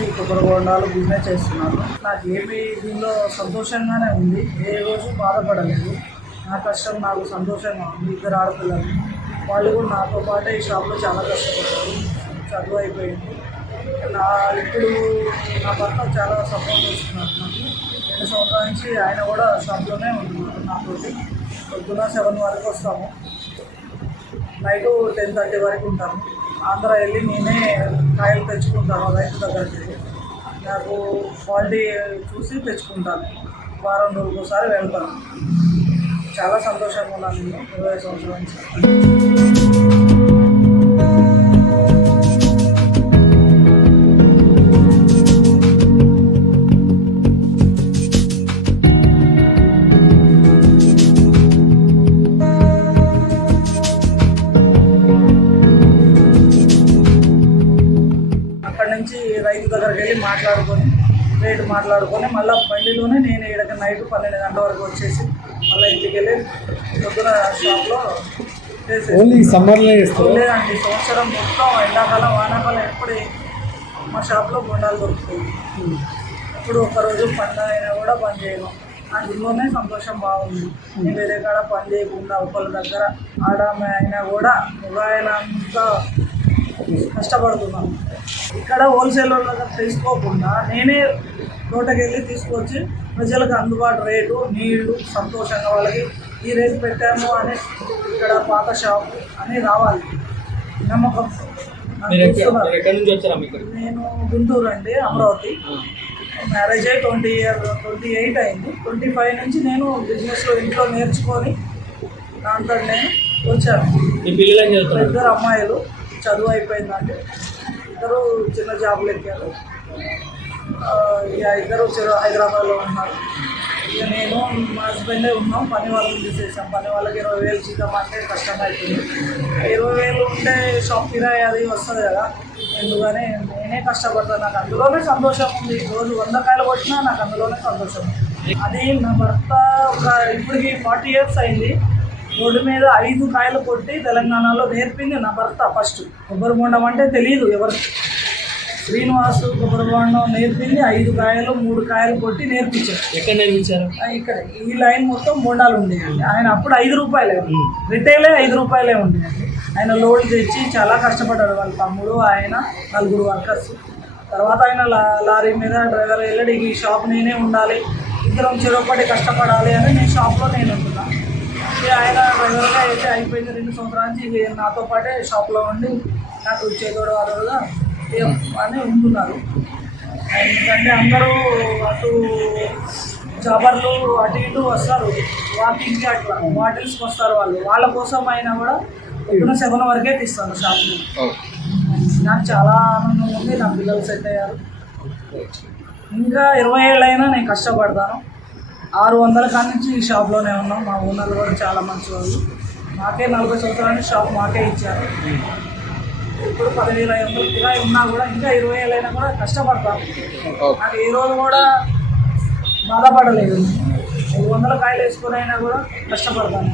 నుంచి బొండాలు బిజినెస్ చేస్తున్నాను నాకు ఏమి దీనిలో సంతోషంగానే ఉంది. ఏ రోజు బాధపడలేదు. నా కష్టం నాకు సంతోషంగా ఉంది. ఇద్దరు ఆడపిల్లలు. వాళ్ళు కూడా నాతో పాటే ఈ షాప్లో చాలా కష్టపడ్డారు. చదువు అయిపోయింది. నా ఇప్పుడు నా భర్త చాలా సపోర్ట్ చేస్తున్నారు నాకు. రెండు సంవత్సరాల నుంచి ఆయన కూడా షాప్లోనే ఉంటున్నారు నాతోటి. పొద్దున సెవెన్ వరకు వస్తాము. నైట్ టెన్ థర్టీ వరకు ఉంటాము. ఆంధ్ర వెళ్ళి నేనే కాయలు తెచ్చుకుంటాను రైతు దగ్గరికి. నాకు క్వాలిటీ చూసి తెచ్చుకుంటాను. వారం రోజులకు వెళ్తాను. చాలా సంతోషంగా ఉన్నాను నేను. ఇరవై సంవత్సరాల నుంచి. నుంచి రైతు దగ్గరికి వెళ్ళి మాట్లాడుకొని రేటు మాట్లాడుకొని మళ్ళీ బండిలోనే నేను ఇక్కడ నైట్ పన్నెండు గంటల వరకు వచ్చేసి మళ్ళీ ఇంటికి వెళ్ళి పొద్దున షాప్లో ఓన్లీ సమ్మర్లో లేదండి సంవత్సరం మొత్తం ఎండాకాలం వానాకాలం ఎప్పుడు మా షాప్లో బొండాలు దొరుకుతాయి. ఇప్పుడు ఒక్కరోజు పండుగ అయినా కూడా పని చేయను. అందులోనే సంతోషం బాగుంది. నేను వేరే కాడ పని చేయకుండా ఒకళ్ళ దగ్గర ఆడామె అయినా కూడా ఉగాయనంతా కష్టపడుతున్నాను ఇక్కడ హోల్సేల్ తీసుకోకుండా నేనే తోటకి వెళ్ళి తీసుకొచ్చి ప్రజలకు అందుబాటు రేటు నీళ్ళు సంతోషంగా వాళ్ళకి ఈ రేటు పెట్టాము అని ఇక్కడ పాత షాప్ అని రావాలి. నమ్మకం నేను గుంటూరు అండి అమరావతి. మ్యారేజ్ అయ్యి ట్వంటీ ఇయర్ ట్వంటీ ఎయిట్ అయింది. ట్వంటీ ఫైవ్ నుంచి నేను బిజినెస్లో ఇంట్లో నేర్చుకొని దాంతో నేను వచ్చాను ఇద్దరు అమ్మాయిలు. చదువు అయిపోయిందంటే ఇద్దరు చిన్న జాబులు ఎక్కారు. ఇక ఇద్దరు చిరు హైదరాబాద్లో ఉన్నారు. ఇక నేను మా హస్బెండే ఉన్నాం. పని వాళ్ళని తీసేసాం. పని వాళ్ళకి ఇరవై వేలు జీతం అంటే కష్టం అవుతుంది ఇరవై వేలు ఉంటే షాప్ కిరాయి అది వస్తుంది కదా. ఎందుకని నేనే కష్టపడతాను. నాకు అందులోనే సంతోషం ఉంది. రోజు వంద కాయలు కొట్టినా నాకు అందులోనే సంతోషం ఉంది. అది నా భర్త ఒక ఇప్పటికి ఫార్టీ ఇయర్స్ అయింది. రోడ్డు మీద ఐదు కాయలు కొట్టి తెలంగాణలో నేర్పింది నా భర్త ఫస్ట్ కొబ్బరి బొండం అంటే తెలియదు ఎవరికి శ్రీనివాసు కొబ్బరి బొండం నేర్పింది ఐదు కాయలు మూడు కాయలు కొట్టి నేర్పించారు. ఎక్కడ నేర్పించారు? ఇక్కడ. ఈ లైన్ మొత్తం బొండాలు ఉండేయండి. ఆయన అప్పుడు ఐదు రూపాయలే రిటైలే ఐదు రూపాయలే ఉండేయండి ఆయన లోడ్ తెచ్చి చాలా కష్టపడ్డాడు వాళ్ళ తమ్ముడు ఆయన నలుగురు వర్కర్స్. తర్వాత ఆయన లారీ మీద డ్రైవర్ వెళ్ళాడు ఈ షాప్ నేనే ఉండాలి. ఇద్దరం చెరొకటి కష్టపడాలి అని నేను షాప్లో నేను ఉంటున్నా. ఇక ఆయన డ్రైవర్గా అయితే అయిపోయింది రెండు సంవత్సరాల నుంచి ఇక నాతో పాటే షాప్లో ఉండి నాకు చేదోడు వారుగా అని ఉంటున్నారు. ఎందుకంటే అందరూ అటు జాబర్లు అటు ఇటు వస్తారు. వాకింగ్కి అట్లా బాటిల్స్కి వస్తారు వాళ్ళు. వాళ్ళ కోసం అయినా కూడా ఇప్పుడు సెవెన్ వరకే తీస్తాను షాప్ని నాకు చాలా ఆనందం ఉంది. నా పిల్లలు సెట్ అయ్యారు. ఇంకా ఇరవై ఏళ్ళైనా నేను కష్టపడతాను. ఆరు వందల కాడి నుంచి ఈ షాప్లోనే ఉన్నాం. మా ఓనర్లు కూడా చాలా మంచి వాళ్ళు మాకే నలభై సంవత్సరాల నుంచి షాప్ మాకే ఇచ్చారు. ఇప్పుడు పదివేల ఐదు వందలు కిరాయి ఉన్నా కూడా ఇంకా ఇరవై ఏళ్ళైనా కూడా కష్టపడతాను నాకు ఏ రోజు కూడా బాధపడలేదు. ఐదు వందల కాయలు వేసుకొని అయినా కూడా కష్టపడతాను